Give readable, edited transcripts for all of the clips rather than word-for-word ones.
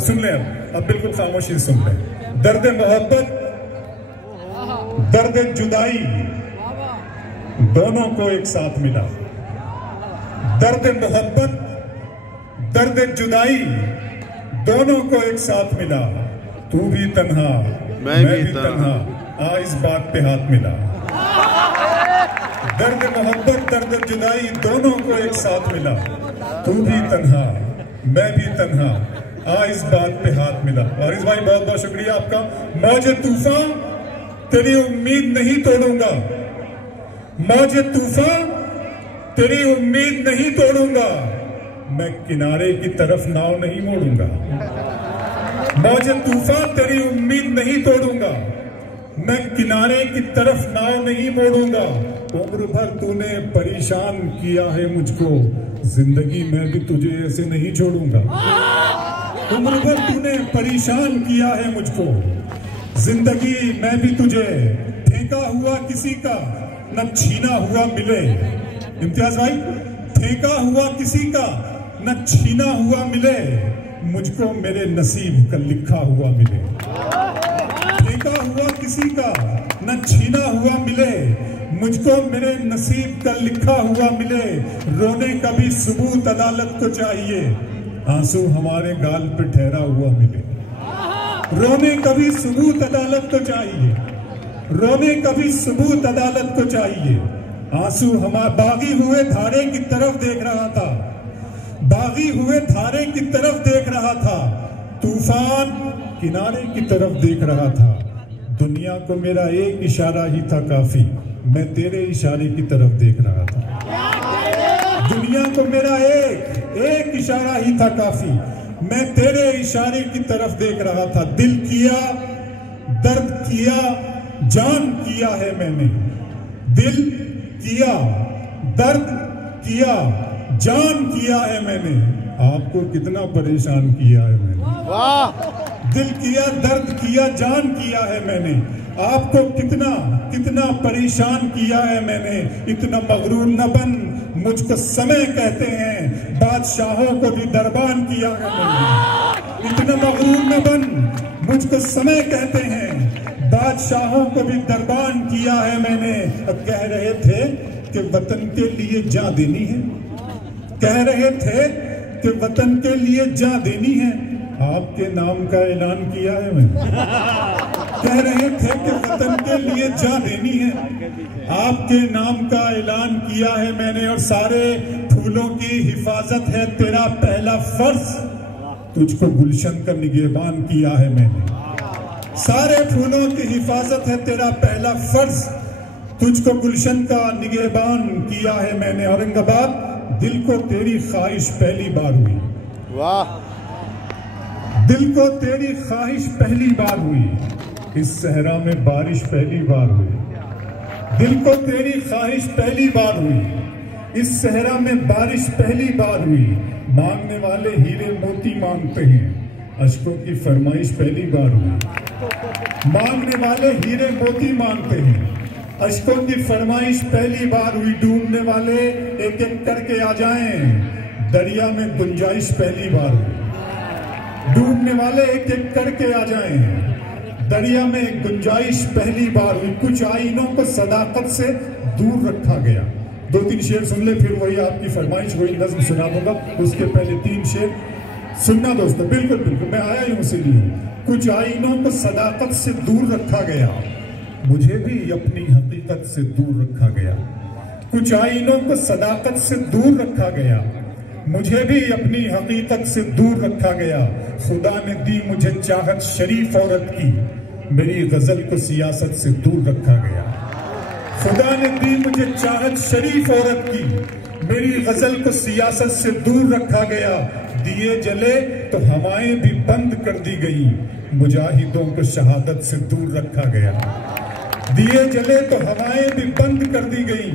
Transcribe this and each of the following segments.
सुन लें अब बिल्कुल खामोशी सुन लें। दर्द मोहब्बत, दर्द जुदाई दोनों को एक साथ मिला। दर्द मोहब्बत, दर्द जुदाई दोनों को एक साथ मिला। तू भी तन्हा मैं भी तन्हा, आ इस बात पे हाथ मिला। दर्द मोहब्बत, दर्द जुदाई दोनों को एक साथ मिला। तू भी तन्हा मैं भी तन्हा, आ इस बात पे हाथ मिला। वारिस भाई बहुत बहुत शुक्रिया आपका। मौजे तूफान तेरी उम्मीद नहीं तोड़ूंगा, मौजे तूफान तेरी उम्मीद नहीं तोड़ूंगा, मैं किनारे की तरफ नाव नहीं मोड़ूंगा। मौजे तूफान तेरी उम्मीद नहीं तोड़ूंगा, मैं किनारे की तरफ नाव नहीं मोड़ूंगा। उम्र भर तूने परेशान किया है मुझको, जिंदगी में भी तुझे ऐसे नहीं छोड़ूंगा। उम्र भर तूने परेशान किया है मुझको, जिंदगी में भी तुझे फेंका हुआ किसी का न छीना हुआ मिले। इम्तियाज भाई, फेंका हुआ किसी का न छीना हुआ मिले, मुझको मेरे नसीब का लिखा हुआ मिले। फेंका हुआ किसी का न छीना हुआ मिले, मुझको मेरे नसीब का लिखा हुआ मिले। रोने का भी सबूत अदालत को चाहिए, आंसू हमारे गाल पे ठहरा हुआ मिले। रोने का भी सबूत अदालत को चाहिए, रोने का भी सबूत अदालत को चाहिए। आंसू हमारे बागी हुए धारे की तरफ देख रहा था, बागी हुए धारे की तरफ देख रहा था। तूफान किनारे की तरफ देख रहा था। दुनिया को मेरा एक इशारा ही था काफी, मैं तेरे इशारे की तरफ देख रहा था। दुनिया को मेरा एक इशारा ही था काफी, मैं तेरे इशारे की तरफ देख रहा था। दिल किया दर्द किया जान किया है मैंने, दिल किया दर्द किया जान किया है मैंने, आपको कितना परेशान किया है मैंने। वाह! दिल किया दर्द किया जान किया है मैंने, आपको कितना कितना परेशान किया है मैंने। इतना मगरूर न बन, मुझको समय कहते हैं, बादशाहों को भी दरबान किया है मैंने। इतना मगरूर न बन, मुझको समय कहते हैं, बादशाहों को भी दरबान किया है मैंने। कह रहे थे कि वतन के लिए जान देनी है, कह रहे थे कि वतन के लिए जान देनी है, आपके नाम का ऐलान किया है मैंने। कह रहे थे कि वतन के लिए जान देनी है, आपके नाम का ऐलान किया है मैंने। और सारे फूलों की हिफाजत है तेरा पहला फर्ज, तुझको गुलशन का निगहबान किया है मैंने। सारे फूलों की हिफाजत है तेरा पहला फर्ज, तुझको गुलशन का निगहबान किया है मैंने। औरंगाबाद दिल को तेरी ख्वाहिश पहली बार हुई। वाह! दिल को तेरी ख्वाहिश पहली बार हुई, इस सहरा में बारिश पहली बार हुई। दिल को तेरी ख्वाहिश पहली बार हुई, इस सहरा में बारिश पहली बार हुई। मांगने वाले हीरे मोती मांगते हैं, अश्कों की फरमाइश पहली बार हुई। मांगने वाले हीरे मोती मांगते हैं, अश्कों की फरमाइश पहली बार हुई। डूबने वाले एक एक करके आ जाएं, दरिया में गुंजाइश पहली बार हुई। डूबने वाले एक एक करके आ जाएं, दरिया में गुंजाइश पहली बार हुई। कुछ आईनों को सदाकत से दूर रखा गया। 2-3 शेर सुन ले, फिर वही आपकी फरमाइश वही नज्म सुना दूंगा। उसके पहले 3 शेर सुनना दोस्तों, बिल्कुल बिल्कुल मैं आया हूं इसीलिए। कुछ आईनों को सदाकत से दूर रखा गया, मुझे भी अपनी हकीकत से दूर रखा गया। कुछ आईनों को सदाकत से दूर रखा गया, मुझे भी अपनी हकीकत से दूर रखा गया। खुदा ने दी मुझे चाहत शरीफ औरत की, मेरी गजल को सियासत से दूर रखा गया। खुदा ने दी मुझे चाहत शरीफ औरत की, मेरी गजल को सियासत से दूर रखा गया। दिए जले तो हवाएं भी बंद कर दी गई, मुजाहिदों को शहादत से दूर रखा गया। दिए जले तो हवाएं भी बंद कर दी गई,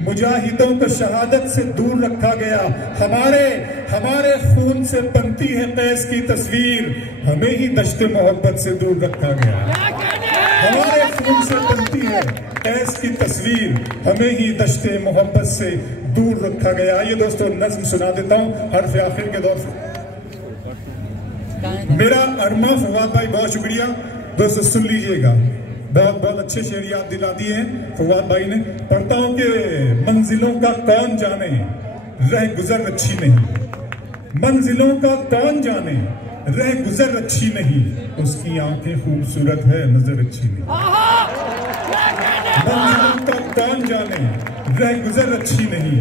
मुजाहिदों को शहादत से दूर रखा गया। हमारे खून से बनती है कैस की तस्वीर, हमें ही दश्ते मोहब्बत से दूर रखा गया। हमारे खून से बनती है कैस की तस्वीर, हमें ही दश्ते मोहब्बत से दूर रखा गया। ये दोस्तों नज्म सुना देता हूँ हर्फ आखिर के दौर से। मेरा अरमा फवाद भाई, बहुत शुक्रिया दोस्तों, सुन लीजिएगा, बहुत बहुत अच्छे शेर याद दिला दिए हैं फवाद भाई ने। पढ़ता हूं कि मंजिलों का कौन जाने रह गुजर अच्छी नहीं, मंजिलों का कौन जाने रह गुजर अच्छी नहीं, उसकी आंखें खूबसूरत है नजर अच्छी नहीं। मंजिलों का कौन जाने रह गुजर अच्छी नहीं,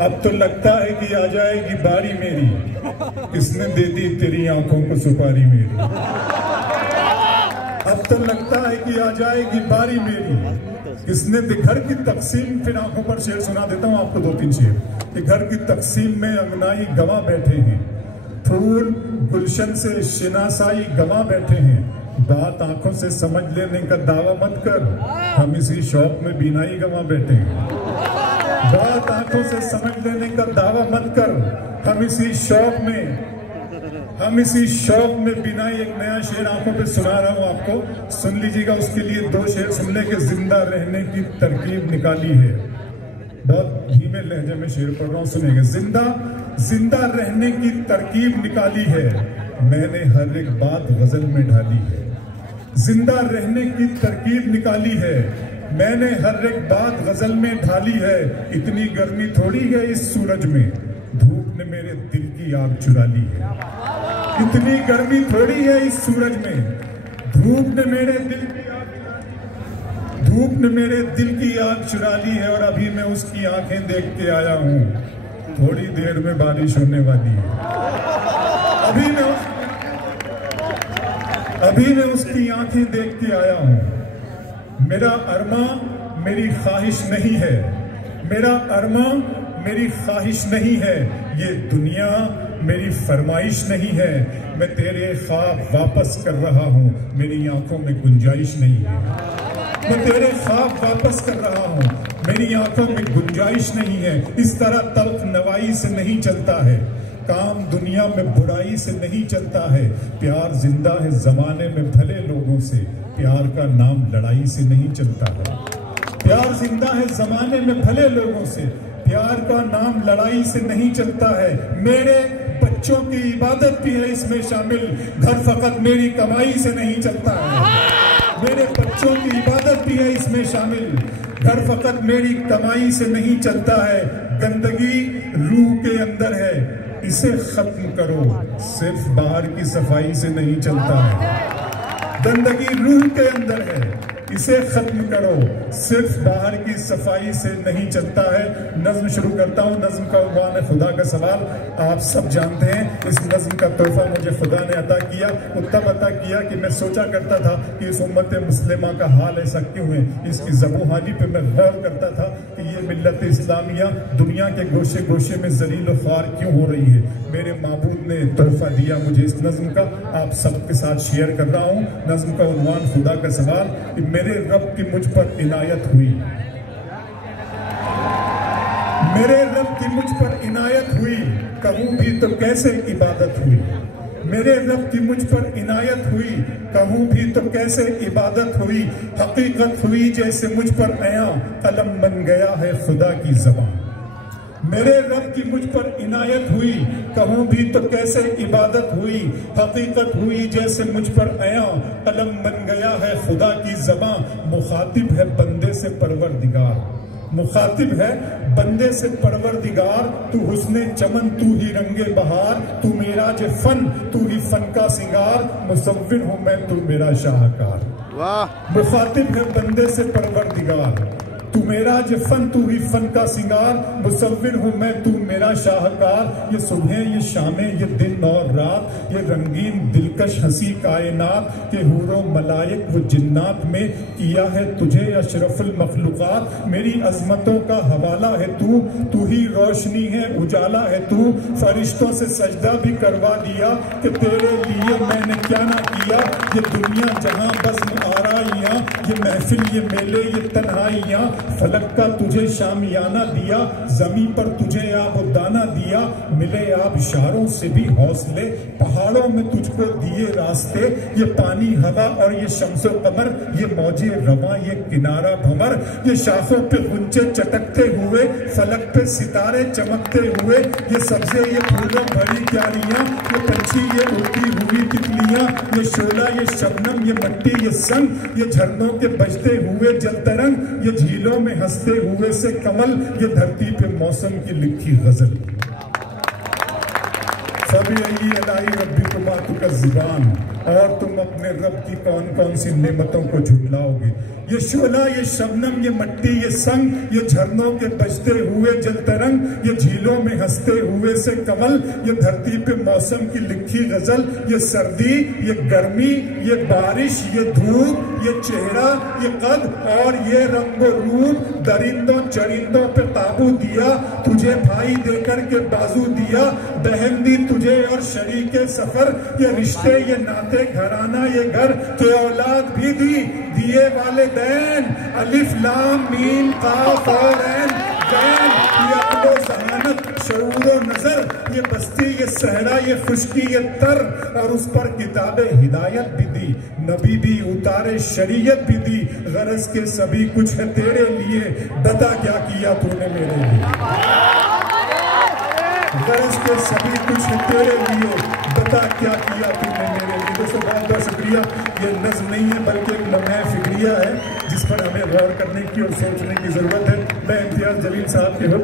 अब तो लगता है कि आ जाएगी बारी मेरी, किसने दे दी तेरी आंखों को सुपारी मेरी। अब तो लगता है कि आ जाएगी बारी मेरी, किसने दे घर की तकसीम। फिर आंखों पर शेर सुना देता हूं आपको 2-3 शेर कि घर की तकसीम में अंगनाई गवां बैठे हैं, फूल गुलशन से शिनासाई गवां बैठे हैं, बात आंखों से समझ लेने का दावा मत कर, हम इसी शौक में बीनाई गवां बैठे हैं। बात आंखों से समझ लेने का दावा मत कर, हम इसी शौक में बिना। एक नया शेर आंखों पे सुना रहा हूं आपको, सुन लीजिएगा। उसके लिए 2 शेर सुनने के जिंदा रहने की तरकीब निकाली है, बहुत धीमे लहजे में शेर पढ़ रहा हूं, सुनेंगे। जिंदा रहने की तरकीब निकाली है, मैंने हर एक बात गजल में ढाली है। जिंदा रहने की तरकीब निकाली है, मैंने हर एक बात गजल में ढाली है। इतनी गर्मी थोड़ी है इस सूरज में, धूप ने मेरे दिल की आग चुरा ली है। इतनी गर्मी थोड़ी है इस सूरज में, धूप ने मेरे दिल की आग चुरा ली है। और अभी मैं उसकी आंखें देख के आया हूं, थोड़ी देर में बारिश होने वाली है। अभी मैं उसकी आंखें देख के आया हूं। मेरा अरमा मेरी ख्वाहिश नहीं है, मेरा अरमा मेरी ख्वाहिश नहीं है, ये दुनिया मेरी फरमाइश नहीं है। मैं तेरे ख्वाब वापस कर रहा हूं, मेरी आंखों में गुंजाइश नहीं है। मैं तेरे ख्वाब वापस कर रहा हूं, मेरी आंखों में गुंजाइश नहीं है। इस तरह तल्ख नवाई से नहीं चलता है, काम दुनिया में बुराई से नहीं चलता है। प्यार जिंदा है जमाने में भले लोगों से, प्यार का नाम लड़ाई से नहीं चलता है। प्यार जिंदा है जमाने में भले लोगों से, प्यार का नाम लड़ाई से नहीं चलता है। मेरे बच्चों की इबादत भी है इसमें शामिल, घर फकत मेरी कमाई से नहीं चलता है। मेरे बच्चों की इबादत भी है इसमें शामिल, घर फकत मेरी कमाई से नहीं चलता है। गंदगी रूह के अंदर है, इसे खत्म करो, सिर्फ बाहर की सफाई से नहीं चलता है। गंदगी रूह के अंदर है, इसे खत्म करो, सिर्फ बाहर की सफाई से नहीं चलता है। नज्म शुरू करता हूँ। नज्म का उन्वान है खुदा का सवाल। आप सब जानते हैं इस नज्म का तोहफा मुझे खुदा ने अता किया। वो तब अता किया कि मैं सोचा करता था कि इस उम्मत मुस्लिमा का हाल ऐसा क्यों है। इसकी ज़बूहानी पे मैं गौर करता था कि ये मिल्लत इस्लामिया दुनिया के गोशे गोशे में जलील और ख्वार क्यों हो रही है। मेरे माबूद ने तोहफा दिया मुझे इस नज्म का, आप सबके साथ शेयर कर रहा हूँ। नज्म का उन्वान खुदा का सवाल। मेरे रब की मुझ पर इनायत हुई, मेरे रब की मुझ पर इनायत हुई, कहूँ भी तो कैसे इबादत हुई। मेरे रब की मुझ पर इनायत हुई, कहूँ भी तो कैसे इबादत हुई। हकीकत हुई जैसे मुझ पर आया, कलम बन गया है खुदा की ज़बान। मेरे रब की मुझ पर इनायत हुई, कहूँ भी तो कैसे इबादत हुई। हकीकत हुई जैसे मुझ पर आया, कलम बन गया है खुदा की ज़बान। मुखातिब है बंदे से परवरदिगार, मुखातिब है बंदे से परवरदिगार। तू हुस्ने चमन, तू ही रंगे बहार, तू मेरा जे फन, तू ही फन का सिंगार। मुसव्विर हूँ मैं, तू मेरा शाहकार। मुखातिब है बंदे से परवरदिगार, तू मेरा जे फन, तू ही फन का सिंगार। मुसव्विर हूँ मैं, तू मेरा शाहकार। ये सुबह ये शामें ये दिन और रात, ये रंगीन दिलकश हंसी कायनात के हूरों मलाइक व जिन्नात में किया है तुझे अशरफुल मखलूकात। मेरी अजमतों का हवाला है तू, तू ही रोशनी है उजाला है तू। फरिश्तों से सजदा भी करवा दिया कि तेरे लिए मैंने क्या ना किया। ये दुनिया जहां बज़्म आराइयां, ये महफिल ये मेले ये तन्हाइयां, फलक का तुझे शामियाना दिया, जमीन पर तुझे आबुदाना दिया, मिले आप इशारों से भी हौसले, पहाड़ों में तुझको दिए रास्ते, ये पानी हवा और ये शम्सो कमर, ये मौजे रवा ये किनारा भंवर, ये शाखों पे गुंचे चटकते हुए, फलक पे सितारे चमकते हुए, ये सब्जे ये फूलों भरी क्यारियां, ये पंछी ये उड़ती हुई तितलियां, ये शोला ये शबनम ये मट्टी ये संग, ये झरनों के बजते हुए जल तरंग, ये झीलों में हंसते हुए से कमल, ये धरती पे मौसम की लिखी गजल। सभी अलाई रब्बी तुम का जुबान, और तुम अपने रब की कौन कौन सी नेमतों को झुटलाओगे। ये शोला ये शबनम ये मट्टी ये संग, ये झरनों के बजते हुए जल तरंग, ये झीलों में हंसते हुए से कमल, ये धरती पे मौसम की लिखी गजल, ये सर्दी ये गर्मी ये बारिश ये धूप ये चेहरा ये कद और ये रंगो रूप, दरिंदों चरिंदों पे काबू दिया, तुझे भाई देकर के बाजू दिया, बहन दी तुझे और शरीके सफर, ये रिश्ते ये नाते घराना ये घर, के औलाद भी दी दिए वाले दैन, अलिफ लाम मीम काफ और ऐन, दैन ये अक्लो जहानत शऊरो नजर, ये बस्ती ये सहरा ये खुशकी ये तर, और उस पर किताबे हिदायत भी दी, नबी भी उतारे शरीयत भी दी, गरज के सभी कुछ है तेरे लिए, बता क्या किया तूने मेरे लिए। गरज के सभी कुछ है तेरे लिए, बता क्या किया तूने मेरे लिए। दोस्तों बहुत बहुत शुक्रिया। ये नज़्म नहीं है बल्कि एक लम्हा फिक्रिया है जिस पर हमें गौर करने की और सोचने की जरूरत है। मैं इम्तियाज जलील साहब के हुक्म